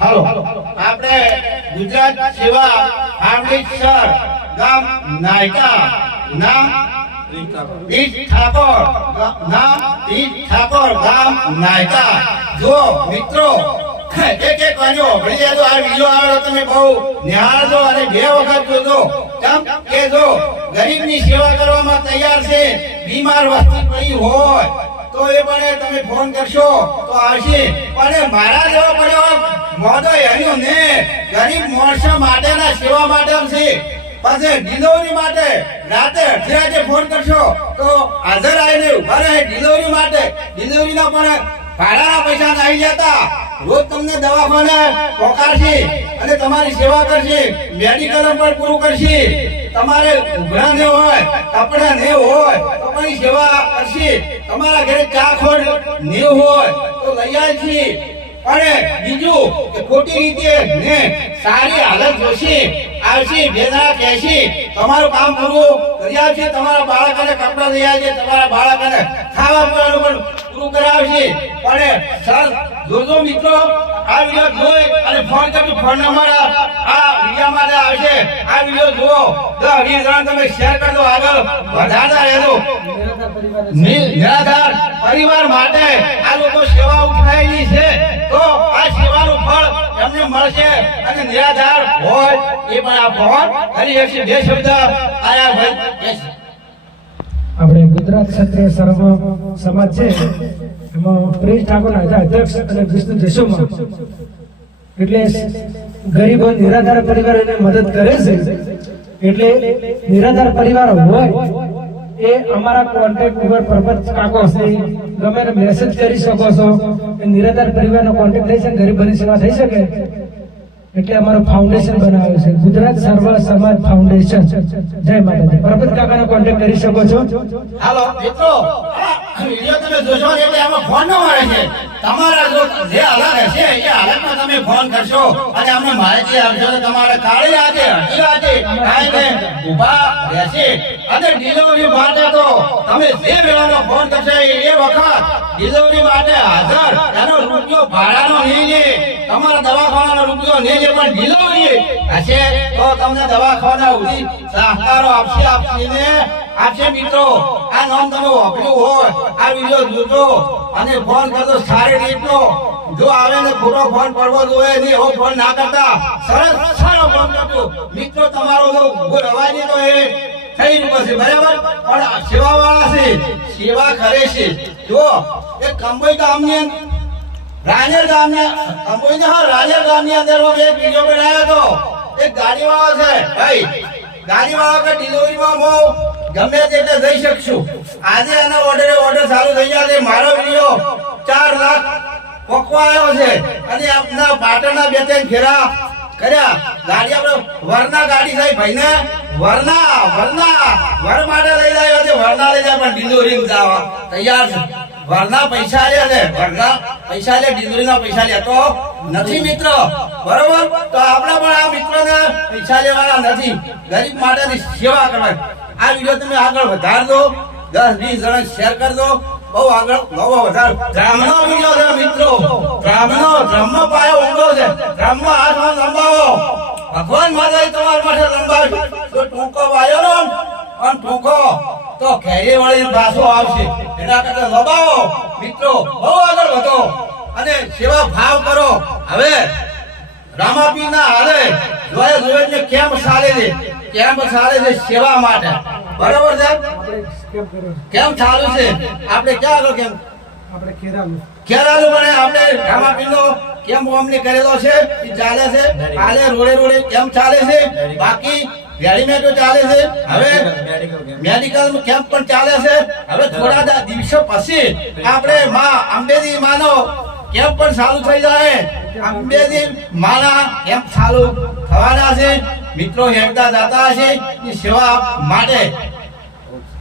હાલો. આપણે ગુજરાત સેવા અમૃતસર ગામ નાયકા, નામ ગામ નાયકા. જો મિત્રો, એક એક વાંચો ભણી આ વીડિયો આવેલો તમે બહુ નિહાળજો અને બે વખત જોજો. કેમ કે જો ગરીબની સેવા કરવામાં તૈયાર છે, બીમાર વસ્તી પડી હોય તો એ પણ તમે ફોન કરશો તો આવશે. પણ મારા જેવા પડ્યો મોદો એનો ને ગરીબ માણસો માટેના સેવા માટે છે. પાસે ડિલિવરી માટે રાતે અડધી રાતે ફોન કરશો તો હાજર આવીને ઊભા રહે ડિલિવરી માટે. ડિલિવરીના પણ ભાડાના પૈસા આવી જતા. રોજ તમને દવાખાને પોકારશે અને તમારી સેવા કરશે. મેડિકલ પણ પૂરું કરશે. તમારે ઉભરા ને હોય, કપડા ને હોય ઈ સેવા કરશે તમારા ઘરે ચા ખોડ ને હોય તો લઈ આવશે અને બીજું કે ખોટી રીતે ને સારી હાલત જોશે, આવશે ભેદા કહેશે, તમારું કામ પૂરું કરી આવશે તમારા બાળકોને કપડા લઈ આવશે તમારા બાળકોને ખાવા પીવાનું પણ પૂરું કરાવશે અને સર, જોજો મિત્રો, આ વિડિયો જોઈ અને ફોન કરજો ફોન નંબર આ વિડિયો માટે આવશે આ વિડિયો જુઓ. તો જણા તમે શેર કરજો આગળ વધારતા રહેજો. નિરાધાર પરિવાર માટે આ લોકો સેવા ઉઠાવેલી છે. તો આ સેવાનું ફળ એમને મળશે અને નિરાધાર હોય એ પણ આ ફોન કરી શકશે બે શબ્દ. આયા ભાઈ. આપણે ગુજરાત ક્ષત્રિય સર્વ સમાજ છે, એમાં પ્રેમ ઠાકોરના હતા અધ્યક્ષ અને વિષ્ણુ જશોમાં એટલે ગરીબો નિરાધાર પરિવારોને મદદ કરે છે. એટલે નિરાધાર પરિવાર હોય એ અમારા કોન્ટેક્ટ ઉપર પરબત કાકો છે ગમે મેસેજ કરી શકો છો. નિરાધાર પરિવારનો કોન્ટેક્ટ થઈ શકે ગરીબોની સેવા થઈ શકે. એટલે અમારું ફાઉન્ડેશન બનાવ્યું છે. ગુજરાત સર્વ સમાજ ફાઉન્ડેશન જય માતાજી. પ્રભુત કાકાનો કોન્ટેક્ટ કરી શકો છો. હાલો, મિત્રો. વિડિયો તમે જોશો એટલે આમાં ફોન ન મળે છે. તમારા જો જે તમે ફોન કરશો. અને અમને માહિતી આપશો તો તમારે કાળી આજે અડધી રાતે આવીને ઊભા રહેશે. અને ડિલિવરી માટે તો તમે જે વેળાનો ફોન કરશો એ વખત ડિલિવરી માટે હાજર. એનો રૂપિયો ભાડાનો નહીં લે. તમારા દવાખાનાનો રૂપિયો નહીં લે, પણ ડિલિવરી હશે. તો તમને દવાખાના ઉધી સહકારો આપશે આપશે આપશે મિત્રો. આ નામ તમે વાપર્યું હોય. આ વીડિયો જોજો. અને ફોન કરજો સારી રીતનો. જો આવે ને ખોટો ફોન પડવો જોઈએ નહીં એવો ફોન ના કરતા, સરસ, સારો ફોન કરજો. મિત્રો, તમારો જો ઊભો રવાજી તો એ થઈ રહ્યું છે બરાબર? પણ સેવા વાળા છે, સેવા કરે છે. જો, એ કંબોઈ ગામની રાજર ગામને કંબોઈ હા, રાજર ગામની અંદર હું એક વિડિયો બનાવ્યો હતો. એક ગાડી વાળો છે, ભાઈ ગાડી વાળો કે ડિલિવરીમાં હું ગમે તેટલે જઈ શકશું. આજે એના ઓર્ડરે ઓર્ડર ચાલુ થઈ જશે મારો વીડિયો ચાર લાખ પકવા આવ્યો છે? અને આપના પાટણના બે ત્રણ ફેરા કર્યા. ગાડી આપણે વરના ગાડી થઈ ભાઈને વરના વરના, વર માટે લઈ જાય છે. વરના લઈ જાય પણ ડિલિવરી જવા તૈયાર છે. વરના પૈસા લે છે વરના પૈસા લે ડિલિવરી ના પૈસા લેતો નથી મિત્ર. બરોબર? તો આપણે પણ આ મિત્રોને પૈસા લેવાના નથી. ગરીબ માટેની સેવા કરવાની. આ વીડિયો તમે આગળ વધારજો. દસ, વીસ જણા શેર કરજો. બહુ આગળ નવો વધારો. ગ્રામનો વીડિયો ભગવાન માતાજી તમારા માટે લંબાવશે તો ટૂંકો વાયો ને અને ટૂંકો તો ઘેરી વળી પાછો આવશે. એના કરતા લંબાવો મિત્રો બહુ આગળ વધો. અને સેવા ભાવ કરો. હવે રામાપીના હાલે જોયે જોયે ને કેમ ચાલે છે? કેમ ચાલે છે સેવા માટે? બરાબર છે? કેમ ચાલુ છે? આપણે ક્યાં આગળ કેમ? આપણે ખેરાલુ. ખેરાલુ મને આપણે રામાપીરનો કેમ અમને કરેલો છે ચાલે છે. હાલે રોડે રોડે કેમ ચાલે છે. બાકી રેડીમેડો ચાલે છે. હવે મેડિકલ કેમ્પ પણ ચાલે છે. હવે થોડા દિવસો પછી આપણે માં અંબેજી માનો કેમ્પ પણ ચાલુ થઈ જાય. અંબેજી માના કેમ્પ ચાલુ થવાના છે. મિત્રો હેડતા જાતા હશે એ સેવા માટે.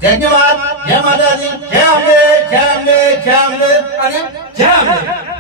ધન્યવાદ. જય માતાજી. જય અંબે જય અંબે જય અંબે અને જય અંબે.